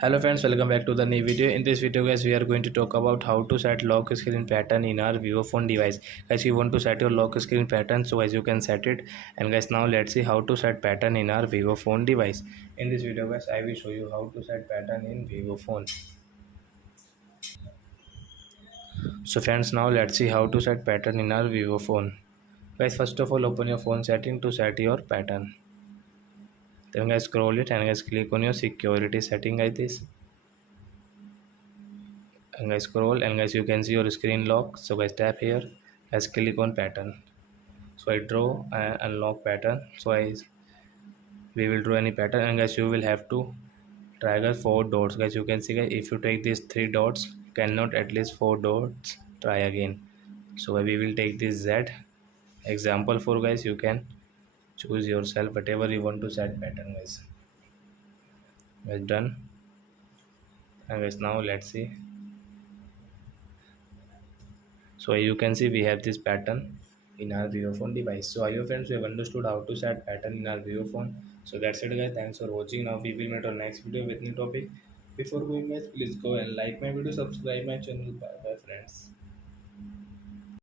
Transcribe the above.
Hello friends, welcome back to the new video. In this video guys, we are going to talk about how to set lock screen pattern in our vivo phone device. Guys, you want to set your lock screen pattern, so as you can set it. And guys, now let's see how to set pattern in our vivo phone device. In this video guys, I will show you how to set pattern in vivo phone. So friends, now let's see how to set pattern in our vivo phone. Guys, first of all, open your phone setting to set your pattern. Then guys, scroll it and guys, click on your security setting like this. And guys, scroll and guys, you can see your screen lock. So guys, tap here. Guys, click on pattern. So I draw and unlock pattern. So we will draw any pattern, and guys, you will have to drag us 4 dots. Guys, you can see guys, if you take these 3 dots, cannot at least 4 dots, try again. So we will take this Z example for. Guys, you can choose yourself whatever you want to set pattern. Guys, done. And guys, now let's see. So you can see we have this pattern in our vivo phone device. So I hope friends we have understood how to set pattern in our vivo phone. So that's it guys, thanks for watching. Now we will meet on next video with new topic. Before going guys, please go and like my video, subscribe my channel. Bye bye friends.